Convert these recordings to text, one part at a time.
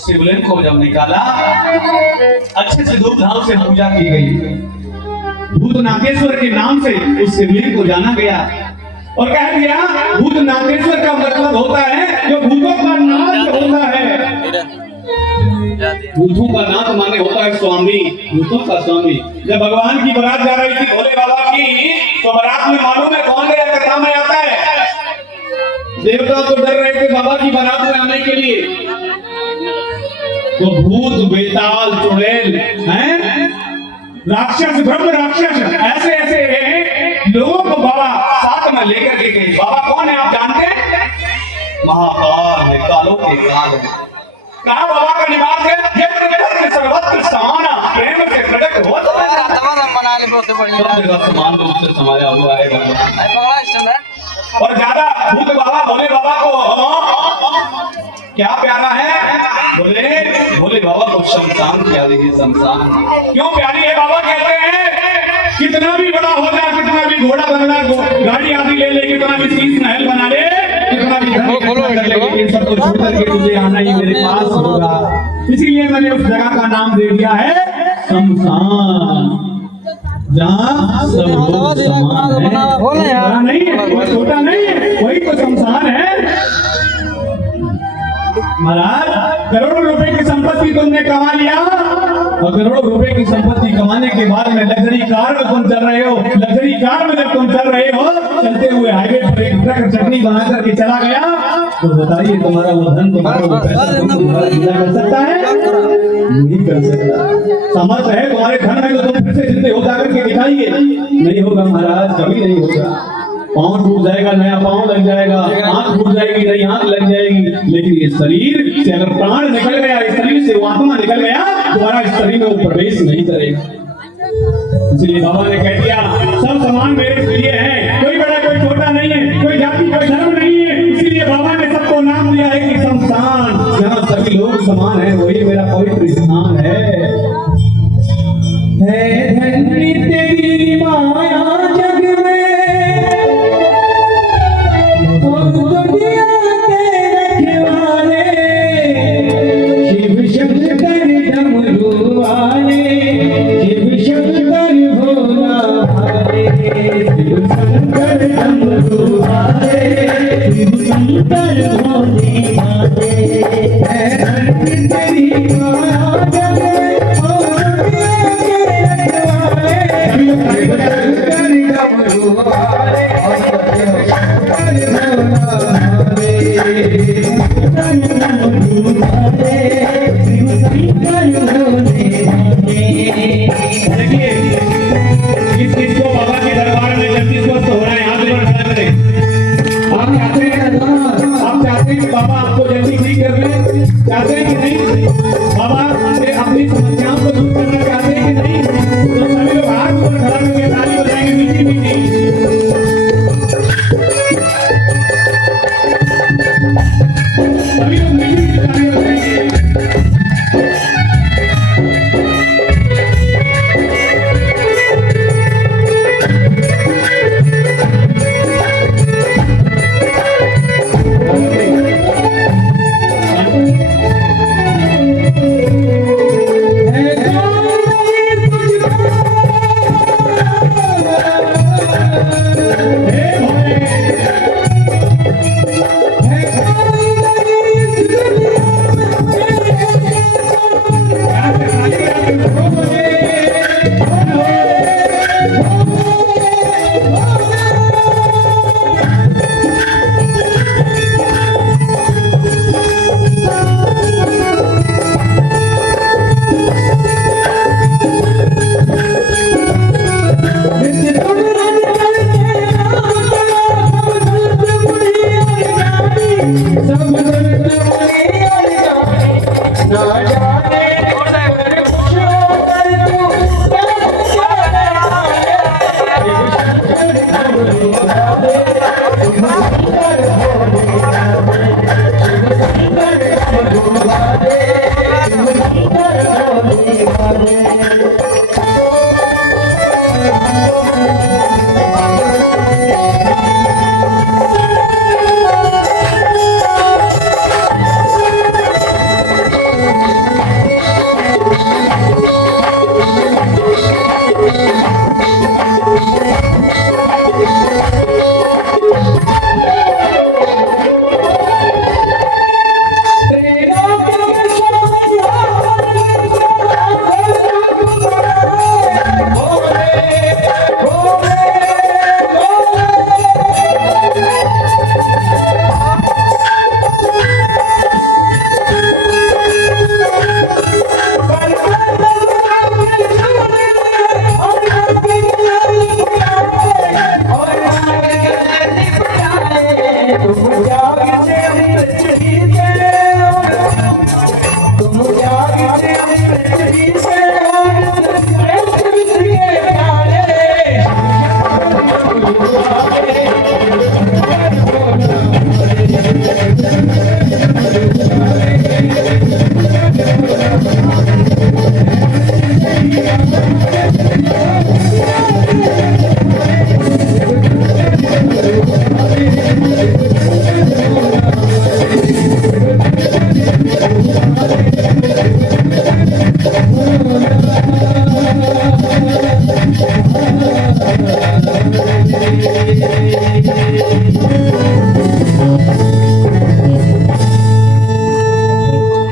शिवलिंग को जब निकाला अच्छे से धूमधाम से पूजा की गई। भूतनाथेश्वर के नाम से उस शिवलिंग को जाना गया और कह दिया भूतनाथेश्वर का मतलब होता है जो भूतों का नाथ होता है। भूतों का नाथ माने होता है स्वामी, भूतों का स्वामी। जब भगवान की बारात जा रही थी भोले बाबा की, तो बारात में मालूम है कौन गया कथा में आता है। देवता तो डर रहे थे बाबा की बारात में आने के लिए, तो भूत बेताल चुड़ैल हैं, राक्षस ब्रह्म राक्षस ऐसे ऐसे लोगों को बाबा साथ में लेकर के गए। बाबा कौन है आप जानते हैं? महाकाल है, कालों के काल है। कहा बाबा का निवास है? ये सर्वत्र समाना प्रेम से प्रकट हो तो समान रूप से समाया हुआ है और ज्यादा भूत बाबा भोले बाबा को क्या प्यारा है? भोले बाबा को शमशान प्यारी है। शमशान क्यों प्यारी है? बाबा कहते हैं कितना भी बड़ा हो जाए, कितना भी घोड़ा बनना गाड़ी आदि ले ले, कितना भी शीश महल बना ले, कितना भी लेकिन सबको छोड़ करके मुझे आना ही मेरे पास होगा। इसीलिए मैंने उस जगह का नाम दे दिया है शमशान, जहाँ सब लोग समान है। बड़ा नहीं है, कोई छोटा नहीं है, वही तो शमशान है। महाराज करोड़ों रुपए की संपत्ति तुमने कमा लिया और करोड़ों रुपए की संपत्ति कमाने के बाद में लग्जरी कार में तुम चल रहे हो। लग्जरी कार में जब तुम चल रहे हो, चलते हुए हाईवे पर एक ट्रक चटनी बना करके चला गया, तो बताइए तुम्हारा वो धन तुम्हारा वो पैसा तुम्हारा जिंदा कर सकता है? नहीं कर सकता। समर्थ है तुम्हारे धन में तो तुम फिर से जिंदे हो जाकर के दिखाएंगे? नहीं होगा महाराज, कभी नहीं होगा। पाँव टूट जाएगा, नया पाँव लग जाएगा, आंख टूट जाएगी, नई आंख लग जाएगी, लेकिन ये शरीर से अगर प्राण निकल गया, इस शरीर से आत्मा निकल गया, दोबारा इस शरीर में वो प्रवेश नहीं करेगा। इसलिए बाबा ने कह दिया सब समान मेरे लिए है, कोई बड़ा कोई छोटा नहीं है, कोई जाति कोई धर्म नहीं है। इसीलिए बाबा ने सबको नाम दिया है कि शमशान, जहाँ सभी लोग समान है, वही मेरा पवित्र स्थान है। धन्य तेरी माया जग में,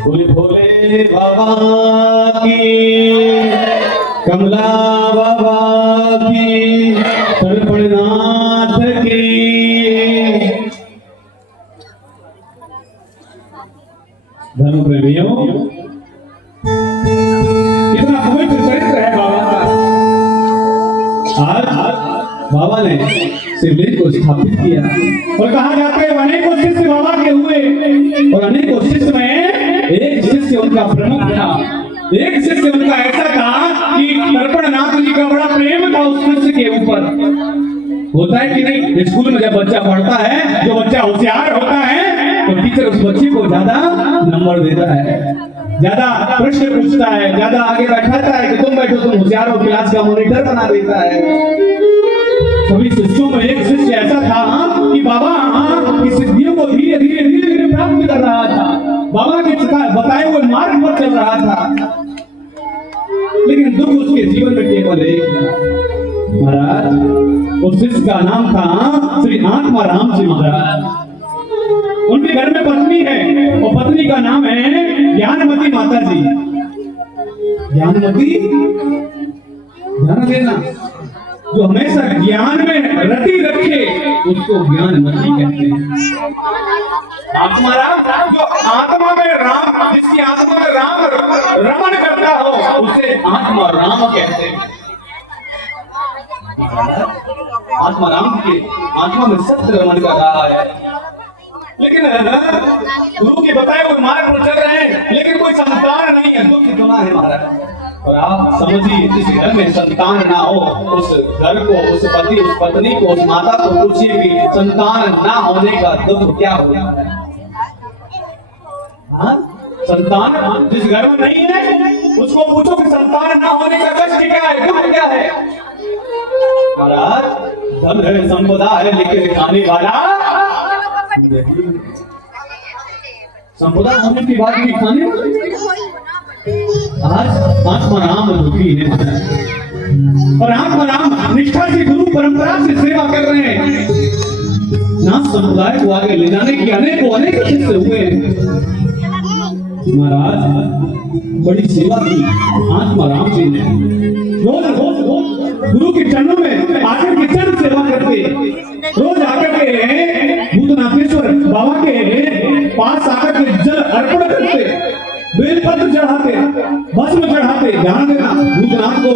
भोले भोले बाबा की, कमला बाबा की, तर्पणनाथ की। धर्म प्रेमियों, कितना पवित्र चरित्र है बाबा का। आज बाबा ने शिवलिंग को स्थापित किया और कहा जाता है अनेकों शिष्य बाबा के हुए और अनेकों शिष्य में एक शिष्य उनका प्रमुख था। एक शिष्य उनका ऐसा था कि तर्पणनाथ जी का बड़ा प्रेम था उस शिष्य के ऊपर। होता है कि नहीं, स्कूल में जब बच्चा पढ़ता है, जो बच्चा होशियार होता है तो टीचर उस बच्चे को ज्यादा नंबर देता है, ज्यादा प्रश्न पूछता है, ज्यादा आगे बैठाता है कि तुम बैठो, तुम होशियार हो, क्लास का मॉनिटर बना देता है। सभी शिष्यों में एक शिष्य ऐसा था कि बाबा की सिद्धियों को धीरे धीरे धीरे धीरे प्राप्त कर रहा था, बाबा के बताए हुए मार्ग पर चल रहा था। लेकिन दुख उसके जीवन में केवल एक था महाराज। उस शिष्य का नाम था श्री आत्माराम जी महाराज। उनके घर में पत्नी है और पत्नी का नाम है ज्ञानमती माता जी। ज्ञानमती, ध्यान देना, जो हमेशा ज्ञान में रति रखे उसको ज्ञानमती कहते हैं। आत्माराम, जो आत्मा में राम, जिसकी आत्मा में राम रमण करता हो उसे आत्माराम कहते हैं। आत्माराम के आत्मा में सत्य रमण कर रहा है, लेकिन गुरु के बताए हुए मार्ग पर चल रहे हैं, लेकिन कोई संतान नहीं है। दुख कितना है महाराज। और आप समझिए, जिस घर में संतान ना हो उस घर को, उस पति, उस पत्नी को, उस माता को पूछिए कि संतान ना होने का दुख क्या होगा। हाँ, संतान जिस घर में नहीं है उसको पूछो कि संतान ना होने का कष्ट क्या है, दुख क्या है। महाराज, धन है, संपदा है, लेकिन खाने वाला संपदा होने की बात भी खाने। आज आत्माराम दुखी है और आत्माराम निष्ठा से गुरु परंपरा से सेवा कर रहे हैं। नाथ समुदाय को आगे ले जाने की अनेक शिष्य हुए। महाराज, बड़ी सेवा की आत्माराम जी ने। रोज रोज गुरु के चरणों में आकर के चरण सेवा करते, रोज आकर के भूतनाथेश्वर बाबा के पास आकर के जल अर्पण करते, बेलपत्र चढ़ाते, भस्म चढ़ाते। ध्यान देना, भूतनाथ को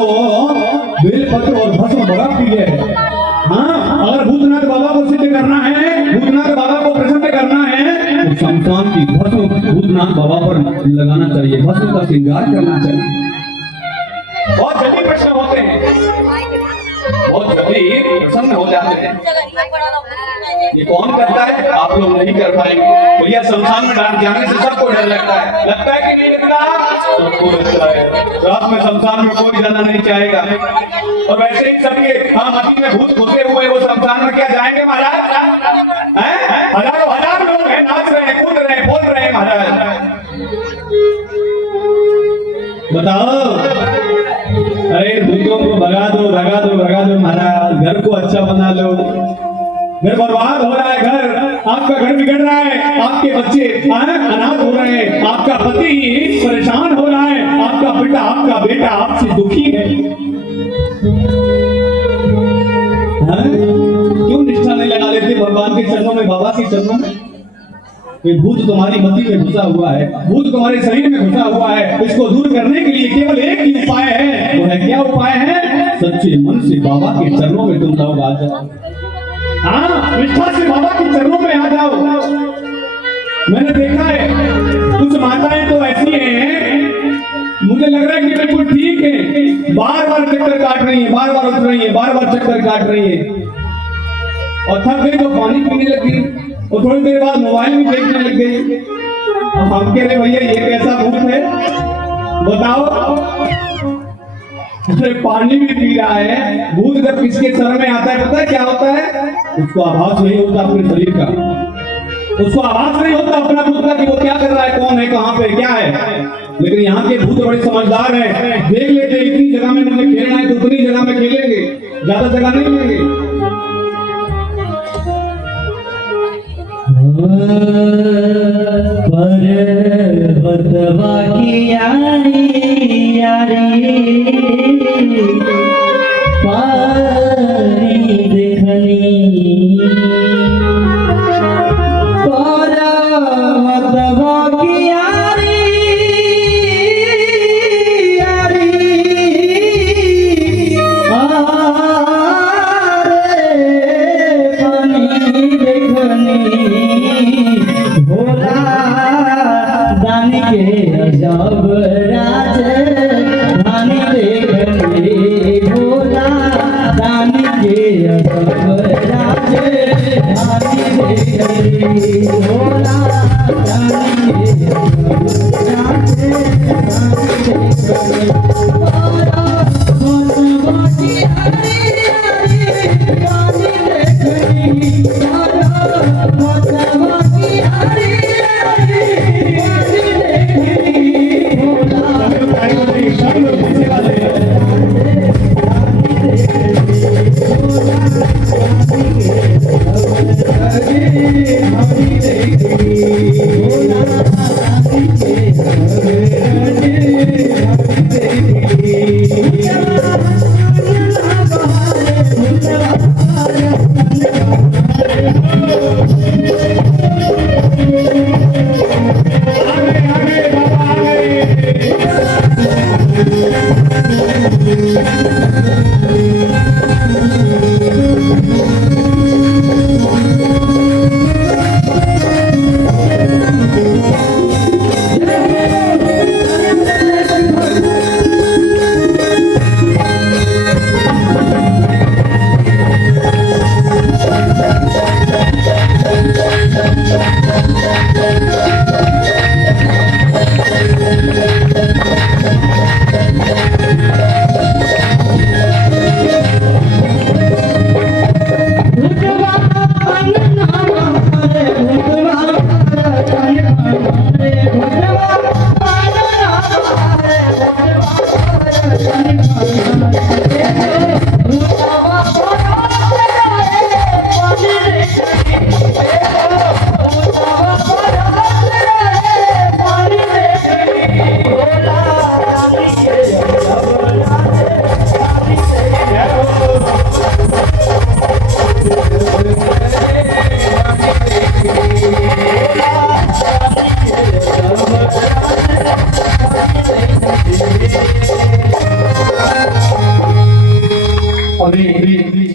बेलपत्र और भस्म बड़ा प्रिय है। हाँ, अगर भूतनाथ बाबा को सिद्ध करना है, भूतनाथ बाबा को प्रसन्न करना है तो शमशान की भस्म भूतनाथ बाबा पर लगाना चाहिए, भस्म का श्रृंगार करना चाहिए। बहुत जल्दी प्रश्न होते हैं, बहुत जल्दी प्रसन्न हो जाते हैं। ये कौन करता है? आप लोग नहीं कर पाएंगे भैया। शमशान में डाल जाने से सबको डर लगता है कि नहीं लगता? सबको लगता है। रात में शमशान में कोई जाना नहीं चाहेगा। और वैसे ही सबके मट्टी में भूत घुसे हुए, वो शमशान में क्या जाएंगे महाराज? हजारों हजार लोग हैं, नाच रहे हैं, कूद रहे हैं, बोल रहे हैं महाराज। बताओ, अरे भूतों को भगा दो, भगा दो, भगा दो महाराज। घर को अच्छा बना लो। घर बर्बाद हो रहा है, घर आपका घर बिगड़ रहा है, आपके बच्चे अनाथ हो रहे हैं, आपका पति परेशान हो रहा है, आपका बेटा आपसे दुखी है। क्यों निष्ठा नहीं लगा लेते भगवान के चरणों में, बाबा के चरणों में? ये भूत तुम्हारी मति में घुसा हुआ है, भूत तुम्हारे शरीर में घुसा हुआ है। इसको दूर करने के लिए केवल एक ही उपाय है। वो है क्या उपाय है? सच्चे मन से बाबा के चरणों में तुम लोग आ जाओ। हाँ, निष्ठा से बाबा के चरणों में आ जाओ। मैंने देखा है कुछ माताएं तो ऐसी हैं, मुझे लग रहा है कि बिल्कुल ठीक है, बार बार चक्कर काट रही है, बार बार उठ रही है, बार बार चक्कर काट रही है। और थक गई तो पानी पीने लगी और थोड़ी देर बाद मोबाइल भी देखने लग गई। अब हम कह रहे भैया ये कैसा भूत है बताओ। अरे पानी भी पी रहा है, भूत जब किसके सर में आता है पता है क्या होता है? उसको आभास नहीं होता अपने शरीर का, उसको आभास नहीं होता अपना भूत का कि वो क्या कर रहा है, कौन है, कहाँ पे क्या है। लेकिन यहाँ के भूत बड़े समझदार हैं, देख लेते इतनी जगह में मुझे खेलना है तो उतनी जगह में खेलेंगे, ज्यादा जगह नहीं लेंगे। बतवा की यारी पारी देखनी बतवा की यारी जब राज धानी देखने भोला दानी के जब राज धानी देखने भोला दानी के जब राज धानी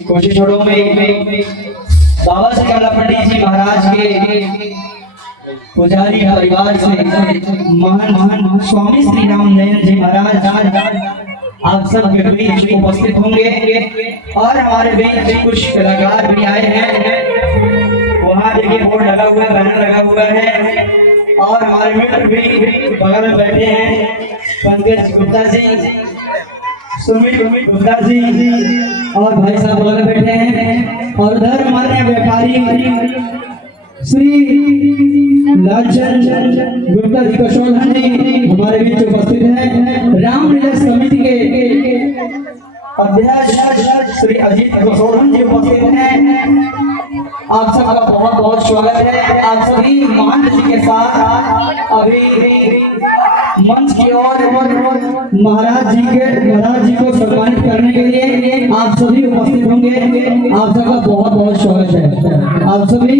कोशिश छोड़ो में बाबा श्री कमला पंडित जी महाराज के पुजारी परिवार से महान स्वामी श्री राम नयन जी महाराज आप सब के बीच उपस्थित होंगे और हमारे बीच कुछ कलाकार भी आए हैं। वहाँ देखिए बोर्ड लगा हुआ है, बैनर लगा हुआ है और हमारे मित्र भी बगल में बैठे हैं, पंकज गुप्ता जी, सुमित गुप्ता जी और भाई साहब बगल बैठे हैं। और उधर हमारे व्यापारी श्री लालचंद गुप्ता जी कशोधन जी हमारे बीच उपस्थित हैं। रामलीला समिति के अध्यक्ष श्री अजीत कशोधन जी उपस्थित हैं। आप सबका बहुत बहुत स्वागत है। आप सभी महंत जी के साथ अभी मंच की ओर महाराज जी को सम्मानित करने के लिए आप सभी उपस्थित होंगे। आप सबका बहुत बहुत स्वागत है। आप सभी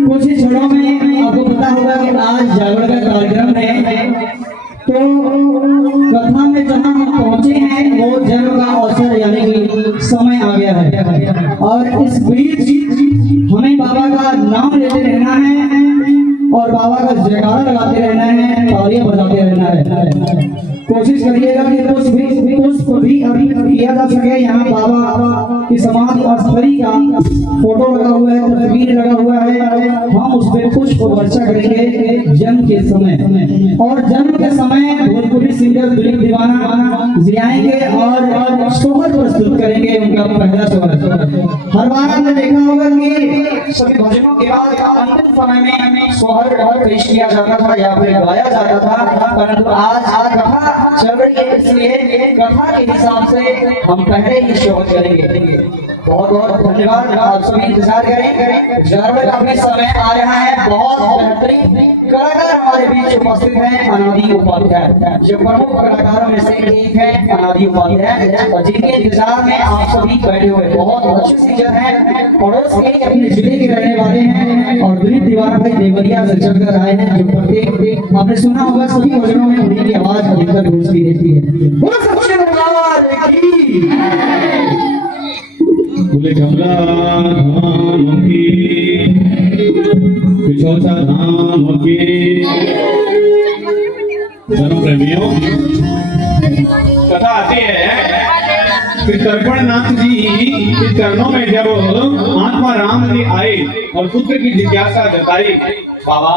कुछ ही क्षणों में आपको पता होगा कि आज जागरण का कार्यक्रम है, तो कथा में जहाँ हम पहुंचे हैं वो जन्म का अवसर यानी कि समय आ गया है और इस बीच हमें बाबा का नाम लेते रहना है और बाबा का जयकारा लगाते रहना है, तालियां बजाते रहना है। कोशिश करिएगा कि पुष्प भी अभी किया जा सके। यहाँ बाबा की समाधि स्थली का फोटो लगा हुआ है, तस्वीर लगा हुआ है, हम उस पर पुष्प वर्षा करेंगे जन्म के समय। और जन्म के समय भोजपुरी सिंगर दिलीप दीवाना जी आएंगे और सोहर प्रस्तुत करेंगे, उनका पहला सोहर। हर बार हमने देखा होगा कि सभी भजनों के बाद अंतिम समय में सोहर पेश किया जाता था या फिर गाया जाता था, परंतु आज कथा चल रही है, इसलिए कथा के हिसाब से हम पहले ही सोहर करेंगे। बहुत बहुत धन्यवाद, आप सभी इंतजार करें। जरूर काफी समय आ रहा है। बहुत बेहतरीन कलाकार हमारे बीच उपस्थित है, अनादि उपाध्याय, जो प्रमुख कलाकारों में से एक है अनादि उपाध्याय, और जिनके इंतजार में आप सभी बैठे हुए। बहुत अच्छे सिंगर हैं, पड़ोस के अपने जिले के रहने वाले हैं, और दिलीप दीवाना भाई देवरिया से चलकर आए हैं, जो प्रत्येक आपने सुना होगा सभी भजनों में उन्हीं की आवाज अधिकतर गूंजती रहती है। बोलो सच्चे दरबार की। बोले कमला धाम की, पिछोसा धाम की। धर्म प्रेमियों, कथा आती है कि तर्पणनाथ जी के चरणों में जब महात्मा राम जी आए और पुत्र की जिज्ञासा जताई, बाबा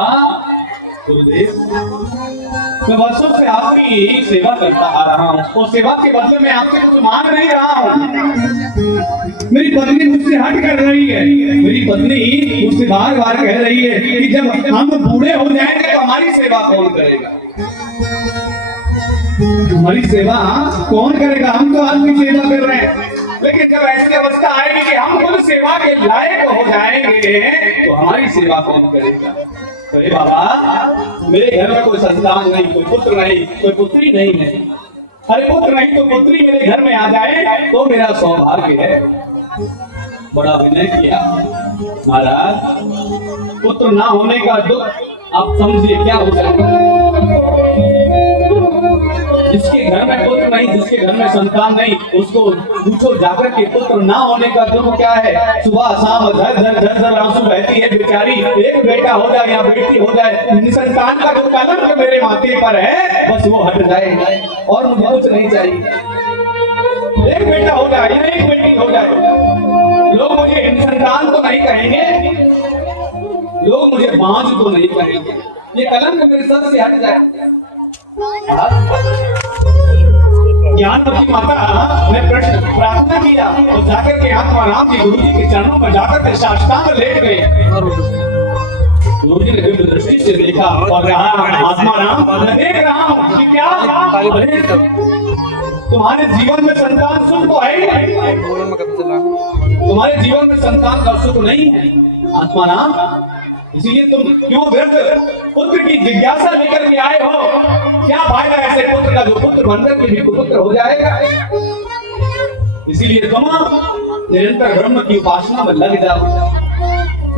मैं वर्षों से आपकी सेवा करता आ रहा हूँ, और सेवा के बदले में आपसे कुछ मांग नहीं रहा हूँ। मेरी पत्नी मुझसे हट कर रही है, मेरी पत्नी मुझसे बार बार कह रही है कि जब हम बूढ़े हो जाएंगे तो हमारी सेवा कौन करेगा, हमारी सेवा कौन करेगा, हम तो आपकी सेवा कर रहे हैं, लेकिन जब ऐसी अवस्था आएगी कि हम खुद सेवा के लायक हो जाएंगे तो हमारी सेवा कौन करेगा। अरे बाबा, मेरे घर में कोई संतान नहीं, कोई पुत्र नहीं, कोई पुत्री नहीं है। अरे पुत्र नहीं तो पुत्री मेरे घर में आ जाए तो मेरा सौभाग्य है। बड़ा विनय किया महाराज, पुत्र ना होने का दुख आप समझिए क्या हो सकता है। जिसके घर में पुत्र नहीं, जिसके घर में संतान नहीं, उसको पूछो जाकर के पुत्र ना होने का दुख क्या है। सुबह शाम झर झर झर झर आंसू बहती है बेचारी, एक बेटा हो जाए या बेटी हो जाए, संतान का जो कलंक मेरे माथे पर है बस वो हट जाए और मुझे कुछ नहीं चाहिए। एक बेटा हो जाए या एक बेटी हो जाए, लोग मुझे संतान तो नहीं कहेंगे, लोग मुझे बांझ तो नहीं कहेंगे, ये कलंक मेरे सर से हट जाए। ज्ञानवती माता ने प्रश्न प्रार्थना किया और जाकर के आत्मा राम जी गुरु जी के चरणों में जाकर के साष्टांग लेट गए। गुरु जी ने दिव्य दृष्टि से देखा और कहा, आत्मा राम मैं देख रहा हूँ कि क्या तुम्हारे जीवन में संतान सुख तो है नहीं, तुम्हारे जीवन में संतान का सुख नहीं है आत्मा राम, इसीलिए तुम क्यों व्यर्थ पुत्र की जिज्ञासा लेकर के आए हो। क्या फायदा ऐसे पुत्र का जो पुत्र बनकर के भी पुत्र हो जाएगा। इसीलिए तुम निरंतर ब्रह्म की उपासना में लग जाओ,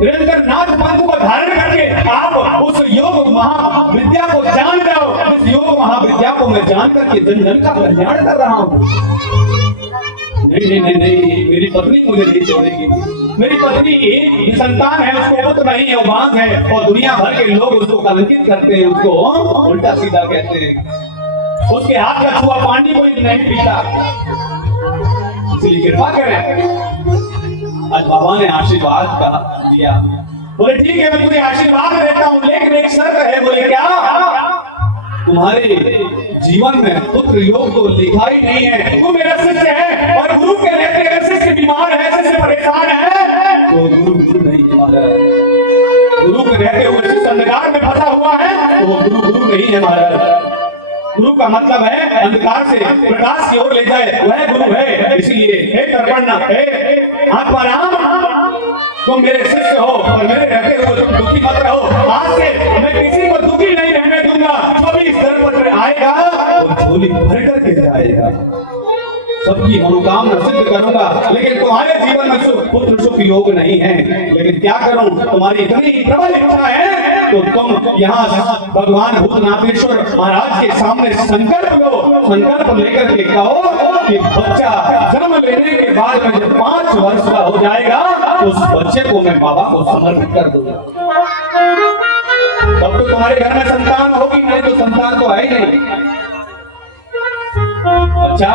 निरंतर नाथ पंथ को धारण करके आप उस योग महाविद्या को जान जाओ। इस योग महाविद्या को मैं जान करके जन जन का कल्याण कर रहा हूँ। नहीं नहीं नहीं नहीं, मेरी पत्नी मुझे नहीं छोड़ेगी। मेरी पत्नी संतान है, उसको पुत्र नहीं है, वो बांझ है, और दुनिया भर के लोग उसको कलंकित करते हैं, उसको उल्टा सीधा कहते हैं, उसके हाथ का छुआ पानी कोई नहीं पीता। इसलिए कृपा करें। आज बाबा ने आशीर्वाद का दिया, बोले ठीक है मैं तुझे आशीर्वाद देता हूँ, लेकिन एक शर्त है। बोले क्या? तुम्हारे जीवन में पुत्र योग तो लिखा ही नहीं है, तू मेरा शिष्य है और गुरु के रहते अगर शिष्य बीमार है, शिष्य परेशान है तो गुरु नहीं हमारा। गुरु के रहते हुए शिष्य अंधकार में फंसा हुआ है तो गुरु नहीं है हमारा। गुरु का मतलब है अंधकार से प्रकाश की ओर ले जाए, वह गुरु है। इसलिए हे तर्पणना, हे आत्मा राम, तुम मेरे शिष्य हो और मेरे रहते हुए तुम दुखी मत रहो। आज से मैं किसी को दुखी नहीं रहने दूंगा। जो भी इस दर पर आएगा वो झोली भर करके जाएगा, सबकी मनोकामना सिद्ध करूंगा। लेकिन तुम्हारे जीवन में सुख पुत्र सुख योग नहीं है, लेकिन क्या करूं, तुम्हारी इतनी प्रबल इच्छा है तो तुम यहाँ भगवान भूतनाथेश्वर महाराज के सामने संकल्प लो। संकल्प लेकर के कहो कि बच्चा जन्म लेने के बाद में जब 5 वर्ष का हो जाएगा तो उस बच्चे को मैं बाबा को समर्पित कर दूंगा। तब तो तुम्हारे घर में संतान होगी, नहीं तो संतान तो है ही नहीं। अच्छा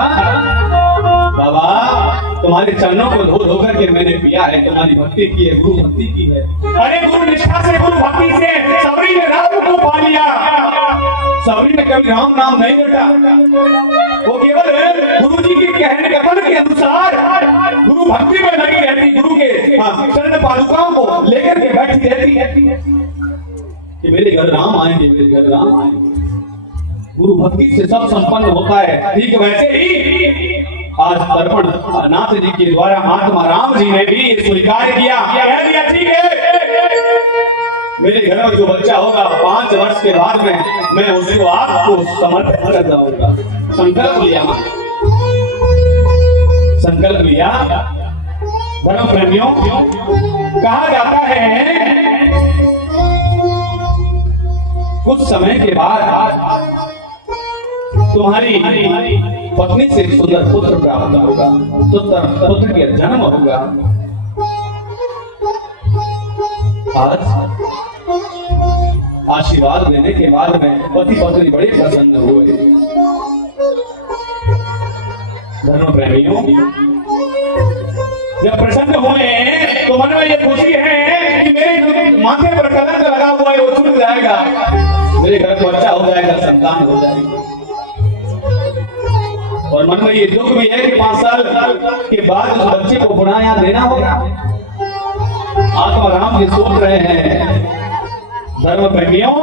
बाबा, तुम्हारे चरणों को धो धो करके मैंने पिया है, तुम्हारी भक्ति की है, गुरु भक्ति की है। अरे गुरु निष्ठा से, गुरु भक्ति से सबरी ने राम को पा लिया। सबरी ने कभी राम नाम नहीं लेता, वो केवल गुरु जी के कहने कथन के अनुसार गुरु भक्ति में लगी रहती, गुरु के चरण पादुकाओं को लेकर के बैठी रहती कि मेरे घर राम आएंगे, मेरे घर राम आएंगे। गुरु भक्ति से सब संपन्न होता है। ठीक वैसे ही आज तर्पण नाथ जी के द्वारा महात्मा राम जी ने भी स्वीकार किया, कह दिया ठीक है, मेरे घर में जो बच्चा होगा 5 वर्ष के बाद में मैं उसको आपको समर्पित कर दूंगा। संकल्प लिया, संकल्प लिया। धर्म प्रेमियों, कहा जाता है कुछ समय के बाद तुम्हारी पत्नी से सुंदर पुत्र प्राप्त होगा, सुंदर पुत्र के जन्म होगा। आज आशीर्वाद देने के बाद में पति पत्नी बड़े प्रसन्न हुए। धर्म प्रेमियों, जब प्रसन्न हुए तो मन में ये खुशी है कि मेरे माथे पर कलंक लगा हुआ है वो छूट जाएगा, मेरे घर को बच्चा हो जाएगा, संतान हो जाएगी। और मन में ये दुख भी है कि 5 साल के बाद उस बच्चे को बुढ़ाया देना होगा। आत्मा राम जी सोच रहे हैं। धर्म प्रेमियों,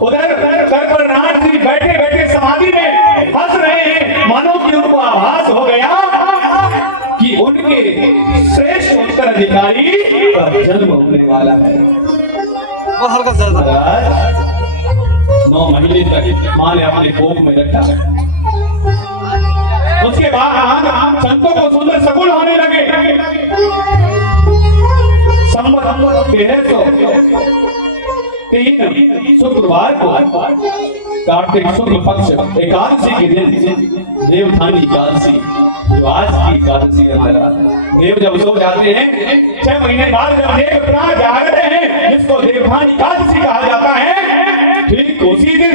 उधर घर पर नाथ जी बैठे बैठे समाधि में हंस रहे हैं, मानो कि उनको आभास हो गया कि उनके श्रेष्ठ उत्तराधिकारी का जन्म होने वाला है। 9 महीने तक मां ने अपने कोख में रखा है। उसके बाद संतों को सुंदर सगुन होने लगे। संवत 1303 शुक्रवार को कार्तिक शुक्ल पक्ष एकादशी के दिन, देवधानी एकादशी, जो आज की एकादशी है हमारा। देव जब सो जाते हैं 6 महीने बाद जब देव प्राण जागते हैं, जिसको देवधानी एकादशी कहा जाता है, ठीक उसी दिन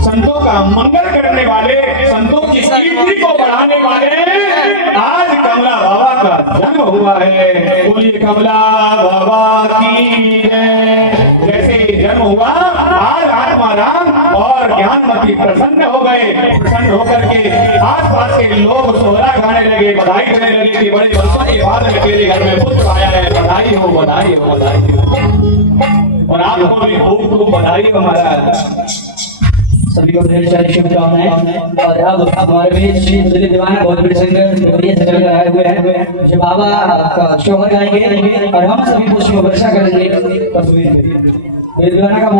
संतों का मंगल करने वाले, संतों की कीर्ति को बढ़ाने वाले आज कमला बाबा का जन्म हुआ है। बोलिए कमला बाबा की जय। जैसे ही जन्म हुआ, आज आत्मा राम और ज्ञानमती प्रसन्न हो गए। प्रसन्न होकर के आसपास के लोग सोहरा गाने लगे, बधाई देने लगे कि बड़े वर्षों के बाद में तेरे घर में पुत्र आया है, बधाई हो, बधाई हो, बधाई हो। और आपको भी खूब खूब बधाई हो महाराज। सभी को ढेर सारी शुभकामनाएं। और अब हमारे बीच श्री दिलीप दीवाना बहुत बड़े सिंगर बढ़िया से चल आए हुए हैं, जो बाबा का शोभा गाएंगे और हम सभी पुष्प वर्षा करेंगे तस्वीर पे। दीवाना का